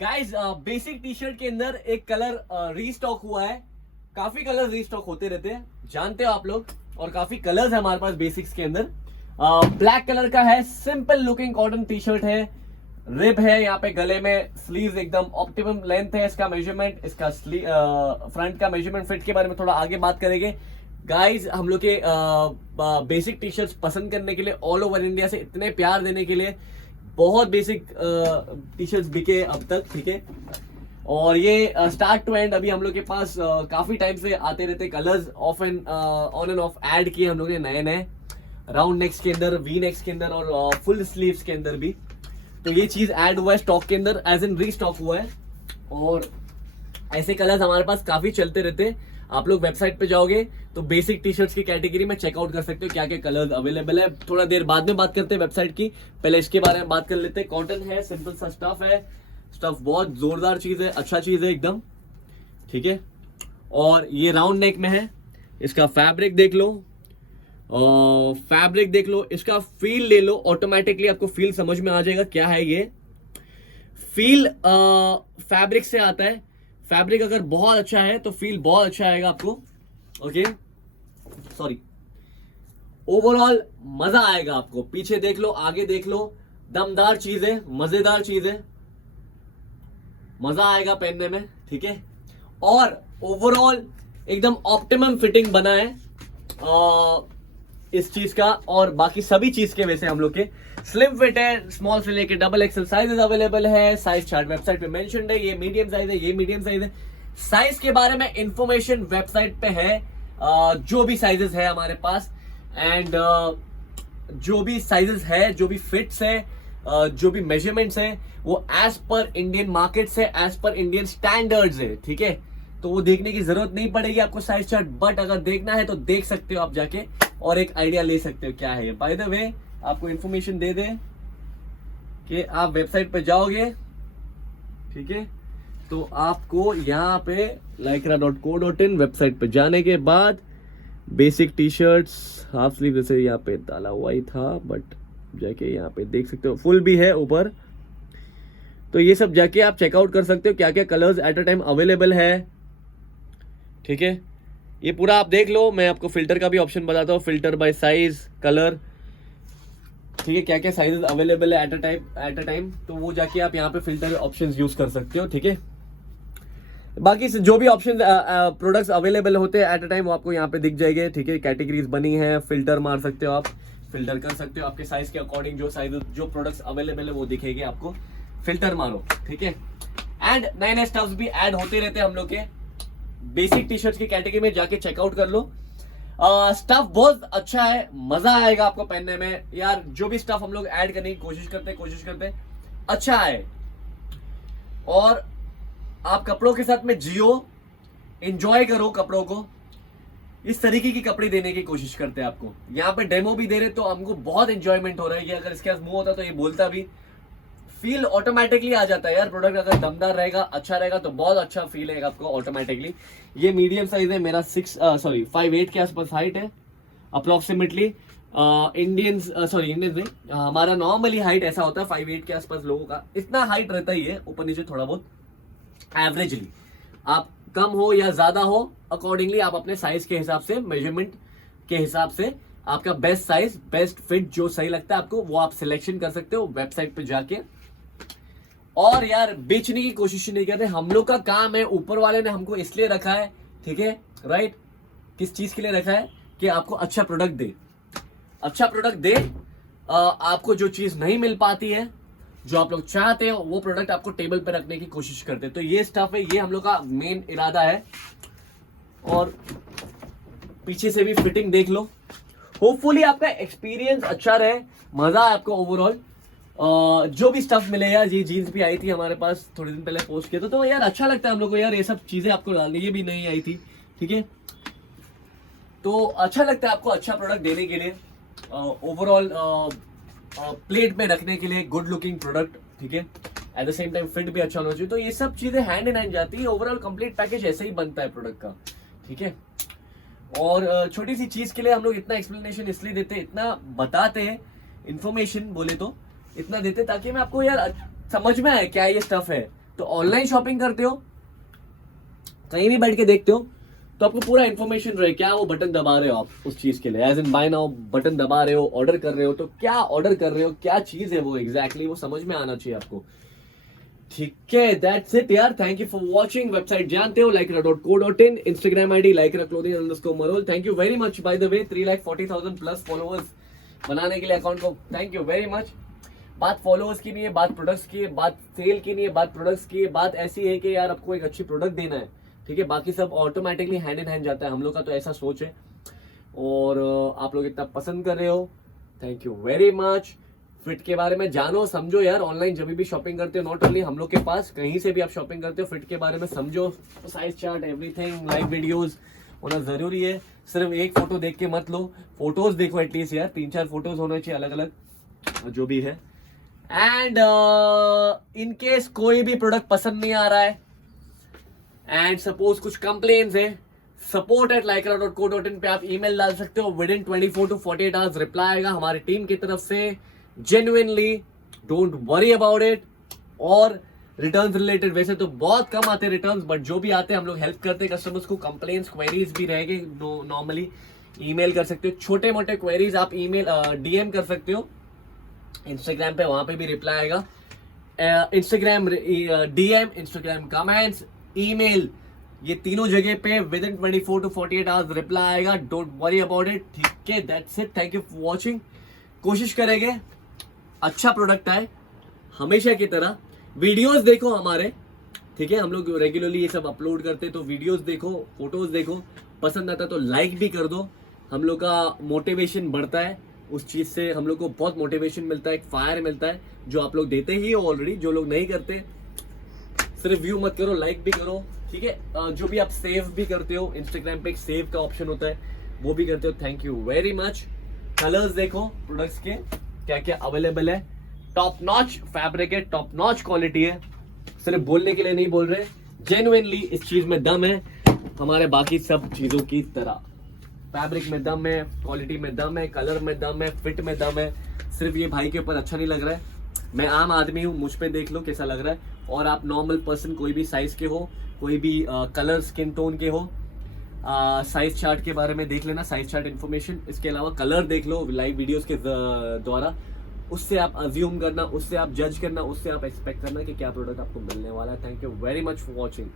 Guys basic T shirt के अंदर एक कलर रीस्टॉक हुआ है। काफी कलर रीस्टॉक होते रहते हैं, जानते हो आप लोग, और काफी कलर्स है हमारे पास बेसिक्स के अंदर। ब्लैक कलर का है, simple looking cotton T shirt है, रिब है यहाँ पे गले में, स्लीव्स एकदम ऑप्टिमम लेंथ है इसका मेजरमेंट, इसका फ्रंट का मेजरमेंट फिट के बारे में थोड़ा आगे बात करेंगे। गाइज हम लोग के बेसिक टी शर्ट्स पसंद करने के लिए, ऑल ओवर इंडिया से इतने प्यार देने के लिए, बहुत बेसिक टी शर्ट्स बिके अब तक, ठीक है। और ये स्टार्ट टू एंड अभी हम लोग के पास काफी टाइम से आते रहते colours, of and on end of add किए हम लोग ने नए नए, राउंड नेक्स के अंदर, वी नेक्स के अंदर और फुल स्लीव्स के अंदर भी। तो ये चीज ऐड हुआ है स्टॉक के अंदर, एज इन रीस्टॉक हुआ है। और ऐसे कलर्स हमारे पास काफी चलते रहते हैं। आप लोग वेबसाइट पे जाओगे तो बेसिक टी शर्ट्स की कैटेगरी में चेकआउट कर सकते हो क्या क्या कलर्स अवेलेबल है। थोड़ा देर बाद में बात करते हैं वेबसाइट की, पहले इसके बारे में बात कर लेते हैं। कॉटन है, सिंपल सा स्टफ है, स्टफ बहुत जोरदार चीज है, अच्छा चीज है एकदम, ठीक है। और ये राउंड नेक में है, इसका फैब्रिक देख लो, फैब्रिक देख लो, इसका फील ले लो, ऑटोमेटिकली आपको फील समझ में आ जाएगा क्या है ये फील। फैब्रिक से आता है, फैब्रिक अगर बहुत अच्छा है तो फील बहुत अच्छा आएगा आपको, ओके, सॉरी, ओवरऑल मजा आएगा आपको। पीछे देख लो, आगे देख लो, दमदार चीज है, मजेदार चीज है, मजा आएगा पहनने में, ठीक है। और ओवरऑल एकदम ऑप्टिमम फिटिंग बना है इस चीज का, और बाकी सभी चीज के वैसे हम लोग के स्लिम फिट है, स्मॉल से लेके डबल एक्सल साइजेस अवेलेबल है। साइज चार्ट वेबसाइट पे मेंशन्ड है, ये मीडियम साइज है, ये मीडियम साइज है। साइज के बारे में इंफॉर्मेशन वेबसाइट पे है, जो भी साइजेस है हमारे पास, एंड जो भी साइजेस है, जो भी फिट्स है, जो भी मेजरमेंट्स है, वो एज पर इंडियन मार्केट से, एज पर इंडियन स्टैंडर्ड्स है, ठीक है। तो वो देखने की जरूरत नहीं पड़ेगी आपको साइज चार्ट, बट अगर देखना है तो देख सकते हो आप जाके, और एक आइडिया ले सकते हो क्या है ये। बाय द वे आपको इंफॉर्मेशन दे दे कि आप वेबसाइट पे जाओगे, ठीक है, तो आपको यहाँ पे lycra.co.in वेबसाइट पे जाने के बाद basic T shirts, half sleeve जैसे यहाँ पे डाला हुआ ही था, बट जाके यहाँ पे देख सकते हो, फुल भी है ऊपर। तो ये सब जाके आप चेकआउट कर सकते हो क्या क्या colours at a time available है, ठीक है। ये पूरा आप देख लो, मैं आपको फिल्टर का भी ऑप्शन बताता हूँ, फिल्टर बाय साइज, कलर, ठीक है, क्या क्या साइजेस अवेलेबल है एट अ टाइम, तो वो जाके आप यहाँ पे फिल्टर ऑप्शंस यूज कर सकते हो, ठीक है। बाकी जो भी ऑप्शन प्रोडक्ट्स अवेलेबल होते हैं एट अ टाइम वो आपको यहाँ पे दिख जाएंगे, ठीक है। कैटेगरीज बनी है, फिल्टर मार सकते हो आप, फिल्टर कर सकते हो आपके साइज के अकॉर्डिंग, जो साइज जो प्रोडक्ट्स अवेलेबल है वो दिखेंगे आपको, फिल्टर मारो, ठीक है। एंड नए नए स्टफ्स भी ऐड होते रहते हैं हम लोग के बेसिक टी शर्ट्स की कैटेगरी में, जाके चेकआउट कर लो। स्टफ बहुत अच्छा है, मजा आएगा आपको पहनने में यार। जो भी स्टफ हम लोग ऐड करने की कोशिश करते अच्छा है, और आप कपड़ों के साथ में जियो, एंजॉय करो कपड़ों को, इस तरीके की कपड़े देने की कोशिश करते हैं आपको। यहाँ पे डेमो भी दे रहे तो हमको बहुत एंजॉयमेंट हो रहा है। ये अगर इसके पास मुंह होता तो ये बोलता भी, फील ऑटोमेटिकली आ जाता है यार। प्रोडक्ट अगर दमदार रहेगा, अच्छा रहेगा तो बहुत अच्छा फील है आपको ऑटोमेटिकली। ये मीडियम साइज है, मेरा 5'8" के आसपास हाइट है अप्रोक्सीमेटली। इंडियंस नहीं, हमारा नॉर्मली हाइट ऐसा होता है 5'8" के आसपास, लोगों का इतना हाइट रहता ही है, ऊपर नीचे थोड़ा बहुत एवरेजली। आप कम हो या ज्यादा हो, अकॉर्डिंगली आप अपने साइज के हिसाब से, मेजरमेंट के हिसाब से आपका बेस्ट साइज, बेस्ट फिट जो सही लगता है आपको, वो आप सिलेक्शन कर सकते हो वेबसाइट पे जाके। और यार बेचने की कोशिश नहीं करते, हम लोग का काम है, ऊपर वाले ने हमको इसलिए रखा है, ठीक है, राइट। किस चीज के लिए रखा है कि आपको अच्छा प्रोडक्ट दे, अच्छा प्रोडक्ट दे। आपको जो चीज नहीं मिल पाती है, जो आप लोग चाहते हो, वो प्रोडक्ट आपको टेबल पे रखने की कोशिश करते हैं। तो ये स्टफ है, ये हम लोग का मेन इरादा है। और पीछे से भी फिटिंग देख लो, होपफुली आपका एक्सपीरियंस अच्छा रहे, मजा आए आपको ओवरऑल। जो भी स्टफ मिले यार, ये जीन्स भी आई थी हमारे पास थोड़े दिन पहले, पोस्ट किया तो यार अच्छा लगता है हम लोग को यार, ये सब चीजें आपको डालनी, ये भी नहीं आई थी, ठीक है। तो अच्छा लगता है आपको अच्छा प्रोडक्ट देने के लिए, ओवरऑल प्लेट में रखने के लिए गुड लुकिंग प्रोडक्ट, ठीक है। At the same time fit भी अच्छा होना चाहिए। तो ये सब चीजें हैंड इन हैंड जाती है, ओवरऑल कंप्लीट पैकेज ऐसे ही बनता है प्रोडक्ट का, ठीक है। और छोटी सी चीज के लिए हम लोग इतना एक्सप्लेनेशन इसलिए देते हैं, इतना बताते हैं, इन्फॉर्मेशन बोले तो इतना देते ताकि मैं आपको यार समझ में आए क्या ये स्टफ है, तो ऑनलाइन शॉपिंग करते हो, कहीं भी बैठ के देखते हो, तो आपको पूरा इन्फॉर्मेशन रहे क्या वो बटन दबा रहे हो आप उस चीज के लिए, as in buy now button दबा रहे हो, ऑर्डर कर रहे हो, तो क्या ऑर्डर कर रहे हो, क्या चीज है वो एग्जैक्टली वो समझ में आना चाहिए आपको। ठीक है, दैट्स इट यार, thank you for watching. Website जानते हो lycra.co.in, Instagram ID lycra_clothing_marol। Thank you very much by the way, 3,40,000 plus followers बनाने के लिए अकाउंट को थैंक यू वेरी मच। बात फॉलोअर्स की नहीं है, बात प्रोडक्ट्स की है, बात सेल की नहीं है, बात प्रोडक्ट्स की है। बात ऐसी है कि यार आपको एक अच्छी प्रोडक्ट देना है, ठीक है, बाकी सब ऑटोमेटिकली हैंड इन हैंड जाता है। हम लोग का तो ऐसा सोच है, और आप लोग इतना पसंद कर रहे हो, thank you very much. Fit के बारे में जानो समझो यार, ऑनलाइन जब भी शॉपिंग करते हो, नॉट ओनली हम लोग के पास, कहीं से भी आप शॉपिंग करते हो, फिट के बारे में समझो, size chart everything, live videos होना जरूरी है। सिर्फ एक फोटो देख के मत लो, फोटोज देखो एटलीस्ट यार, 3-4 फोटोज होना चाहिए अलग अलग जो भी है। एंड इन केस कोई भी प्रोडक्ट पसंद नहीं आ रहा है एंड सपोज कुछ कंप्लेन्स है, support@lycra.co.in पे आप ईमेल डाल सकते हो, with in 24 to 48 hours reply आएगा हमारी टीम की तरफ से। Genuinely don't worry about it. और रिटर्न्स रिलेटेड वैसे तो बहुत कम आते हैं रिटर्न्स, बट जो भी आते हैं हम लोग हेल्प करते हैं कस्टमर्स को। कंप्लेन्स क्वेरीज भी रहेंगे, नॉर्मली ईमेल कर सकते हो, छोटे मोटे क्वेरीज आप ईमेल डीएम कर सकते हो इंस्टाग्राम पे, वहां पे भी रिप्लाई आएगा। Instagram DM, Instagram comments, email, ये तीनों जगह पे with in 24 to 48 hours reply आएगा। डोंट वरी अबाउट इट, ठीक है, that's it, thank you for watching. कोशिश करेंगे अच्छा प्रोडक्ट आए हमेशा की तरह। वीडियोस देखो हमारे, ठीक है, हम लोग रेगुलरली ये सब अपलोड करते हैं, तो वीडियोस देखो, फोटोज देखो, पसंद आता है तो लाइक भी कर दो। हम लोग का मोटिवेशन बढ़ता है उस चीज से, हम लोग को बहुत मोटिवेशन मिलता है, एक फायर मिलता है, जो आप लोग देते ही हो ऑलरेडी। जो लोग नहीं करते सिर्फ व्यू मत करो, लाइक भी करो, ठीक है। जो भी आप सेव भी करते हो, इंस्टाग्राम पे एक सेव का ऑप्शन होता है, वो भी करते हो, thank you very much. Colours देखो प्रोडक्ट्स के क्या क्या अवेलेबल है, टॉप नॉच फैब्रिक है, टॉप नॉच क्वालिटी है, सिर्फ बोलने के लिए नहीं बोल रहे, जेन्युइनली इस चीज में दम है हमारे बाकी सब चीजों की तरह। फैब्रिक में दम है, क्वालिटी में दम है, कलर में दम है, फिट में दम है। सिर्फ ये भाई के ऊपर अच्छा नहीं लग रहा है, मैं आम आदमी हूँ, मुझ पे देख लो कैसा लग रहा है। और आप नॉर्मल पर्सन, कोई भी साइज के हो, कोई भी कलर स्किन टोन के हो, साइज चार्ट के बारे में देख लेना, साइज चार्ट इन्फॉर्मेशन। इसके अलावा कलर देख लो लाइव वीडियोस के द्वारा, उससे आप अज्यूम करना, उससे आप जज करना, उससे आप एक्सपेक्ट करना कि क्या प्रोडक्ट आपको मिलने वाला है। Thank you very much for watching.